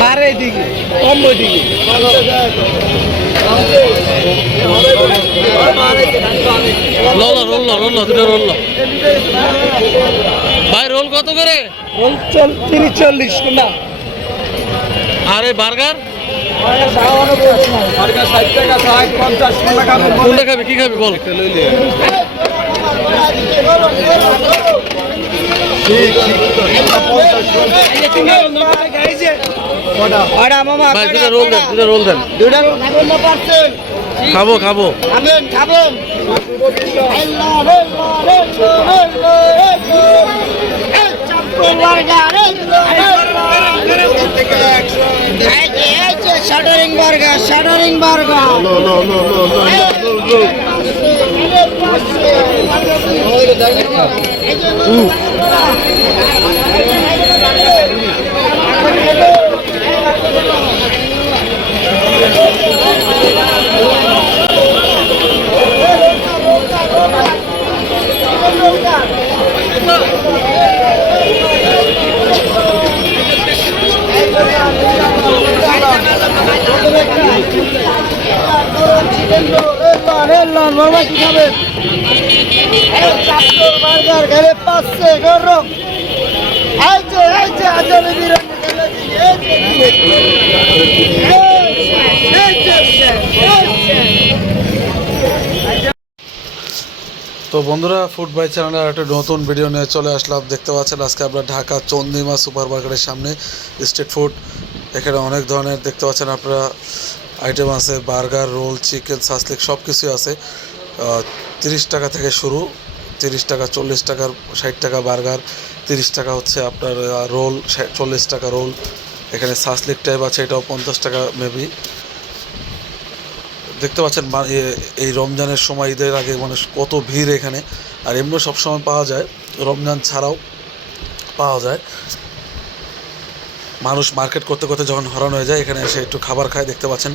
বারে দিকে কম দিকে রোল দুটো রোল ভাই রোল কত করে? রোল 30-40 কোনটা? আরে বার্গার বার্গার 60 টাকা 50 টাকা। কোনটা খাবি? কি খাবি বল? ভাই দুটা রোল দেন। খাবো শাটারিং বার্গার বার্গার গেলে পাচ্ছে গরম। তো বন্ধুরা, ফুড বাই চ্যানেলের একটা নতুন ভিডিও নিয়ে চলে আসলাম। দেখতে পাচ্ছেন আজকে আমরা ঢাকা চন্দ্রিমা সুপার মার্কেটের সামনে স্ট্রিট ফুড। এখানে অনেক ধরনের দেখতে পাচ্ছেন আপনারা আইটেম আছে, বার্গার, রোল, চিকেন, সাসলিক সব কিছুই আছে। 30 টাকা থেকে শুরু, 30 টাকা, 40 টাকা, 60 টাকা বার্গার, 30 টাকা হচ্ছে আপনার রোল, 40 টাকা রোল। এখানে সাসলিক টাইপ আছে, এটাও 50 টাকা মেবি। দেখতে পাচ্ছেন এই রমজানের সময়, ঈদের আগে মানুষ কত ভিড় এখানে। আর এমনি সবসময় পাওয়া যায়, রমজান ছাড়াও পাওয়া যায়। মানুষ মার্কেট করতে করতে যখন হরান হয়ে যায়, এখানে এসে একটু খাবার খায়। দেখতে পাচ্ছেন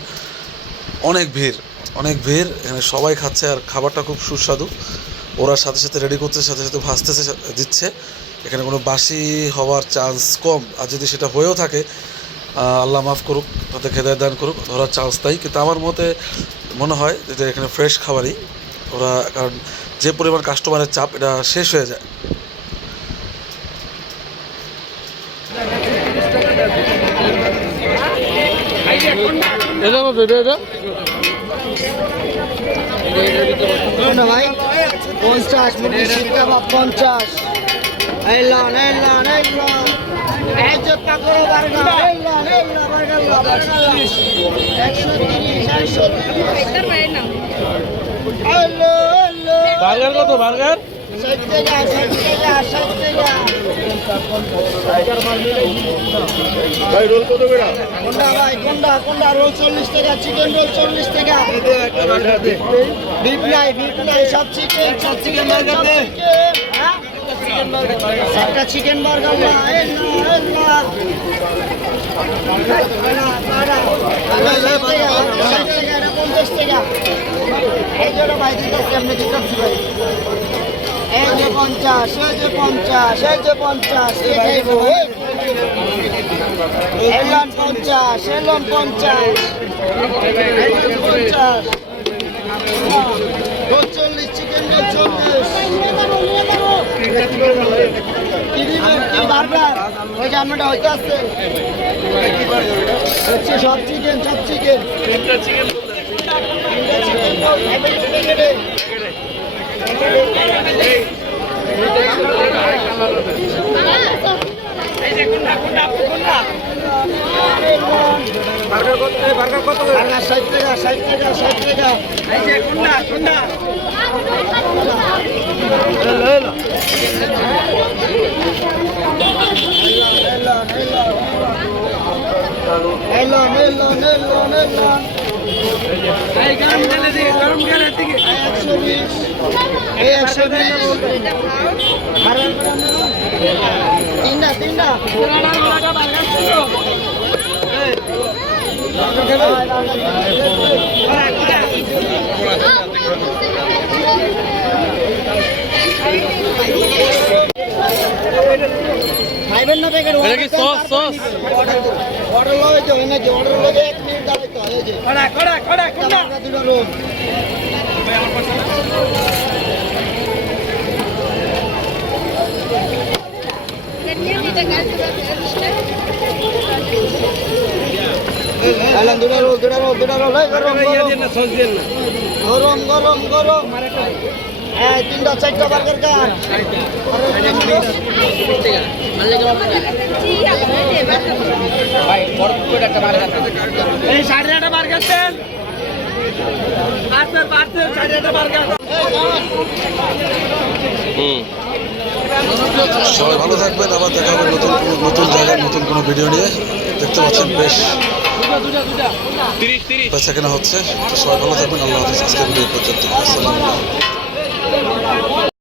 অনেক ভিড় এখানে, সবাই খাচ্ছে আর খাবারটা খুব সুস্বাদু। ওরা সাথে সাথে রেডি করতে, সাথে সাথে ভাজতেছে দিচ্ছে। এখানে কোনো বাসি হওয়ার চান্স কম, আর যদি সেটা হয়েও থাকে আল্লাহ মাফ করুক, তাতে খেদায় দান করুক, ধরার চান্স তাই। কিন্তু আমার মনে হয় যে এখানে ফ্রেশ খাবারই ওরা, কারণ যে পরিমাণ কাস্টমারের চাপ, এটা শেষ হয়ে যায়। ভাই 50 মুরগি শিক কাবাব 50। এলান এই যে পাকোড়া বার্গার, বার্গার 130। বার্গার কত? বার্গার 60 টাকা। ভাই রোল কত করে? কোনটা রোল 40 টাকা, চিকেন রোল 40 টাকা। বিফ নাই সব চিকেন বার্গার দে। একটা চিকেন বার্গার না, 50 টাকা। এই জন্য ভাই দিতেছি, আপনি দিতেছি ভাই। এই যে 50, এই যে 50, এই যে 50। এলন 50, 50। 40 চিকেন 40। কি বার্গার ওই যে আপনারটা হইতে আসছে, হচ্ছে সব চিকেন। বার্গার কত? 60 টাকা। এই যে কোনটা গরম গেলে দিকে 120। এই 120 তিনটা খাইবেন না প্যাকেট এটা কি সস সস অর্ডার লগে তো নাকি অর্ডার লগে 1 মিনিট দাঁড়াইতে হয় এই যে খড়া দুটো রোল আলান দুটো রোল এই গরম হ্যাঁ 3টা 4টা বার্গার কার এই 8.5 বার্গার দেন আচ্ছা 8.5 বার্গার সবাই ভালো থাকবেন, আবার দেখা হবে নতুন জায়গায় নতুন কোনো ভিডিও নিয়ে। দেখতে পাচ্ছেন বেশ 30 বেচা কেনা হচ্ছে। তো সবাই ভালো থাকবেন, আল্লাহ হাফিজ। আজকের ভিডিও পর্যন্ত, আসসালামু আলাইকুম।